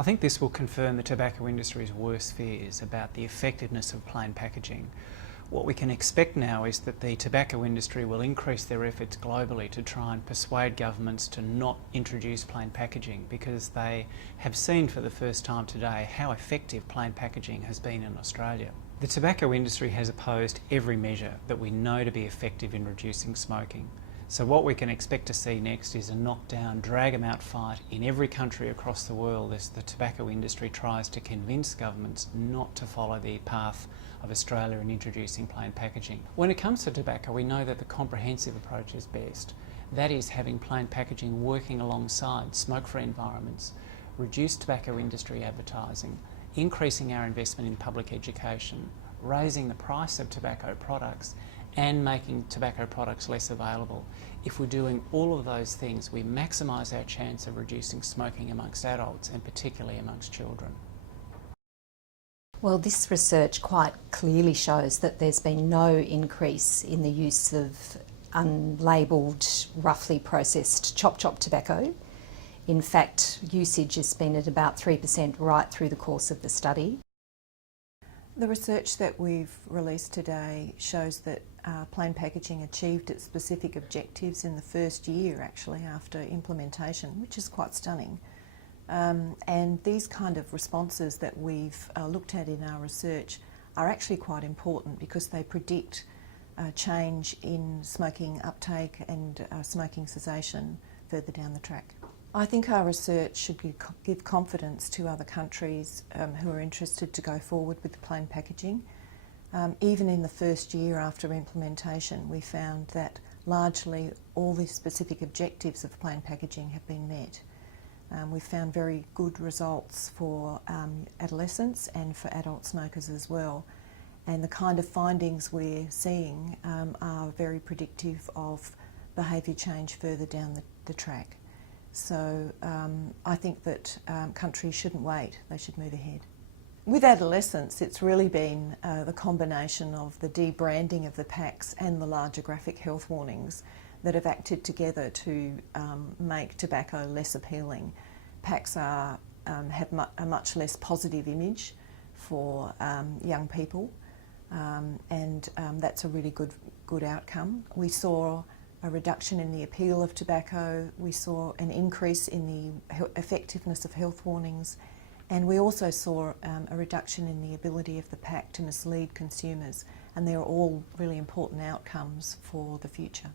I think this will confirm the tobacco industry's worst fears about the effectiveness of plain packaging. What we can expect now is that the tobacco industry will increase their efforts globally to try and persuade governments to not introduce plain packaging, because they have seen for the first time today how effective plain packaging has been in Australia. The tobacco industry has opposed every measure that we know to be effective in reducing smoking. So what we can expect to see next is a knockdown, drag-em-out fight in every country across the world as the tobacco industry tries to convince governments not to follow the path of Australia in introducing plain packaging. When it comes to tobacco, we know that the comprehensive approach is best. That is, having plain packaging working alongside smoke-free environments, reduced tobacco industry advertising, increasing our investment in public education, raising the price of tobacco products, and making tobacco products less available. If we're doing all of those things, we maximise our chance of reducing smoking amongst adults, and particularly amongst children. Well, this research quite clearly shows that there's been no increase in the use of unlabelled, roughly processed chop tobacco. In fact, usage has been at about 3% right through the course of the study. The research that we've released today shows that plain packaging achieved its specific objectives in the first year, actually, after implementation, which is quite stunning. And these kind of responses that we've looked at in our research are actually quite important because they predict change in smoking uptake and smoking cessation further down the track. I think our research should give confidence to other countries who are interested to go forward with the plain packaging. Even in the first year after implementation, we found that largely all the specific objectives of plain packaging have been met. We found very good results for adolescents and for adult smokers as well. And the kind of findings we're seeing are very predictive of behaviour change further down the track. So I think that countries shouldn't wait, they should move ahead. With adolescents, it's really been the combination of the debranding of the packs and the larger graphic health warnings that have acted together to make tobacco less appealing. Packs have a much less positive image for young people, and that's a really good outcome. We saw a reduction in the appeal of tobacco, we saw an increase in the effectiveness of health warnings, and we also saw a reduction in the ability of the pack to mislead consumers, and they're all really important outcomes for the future.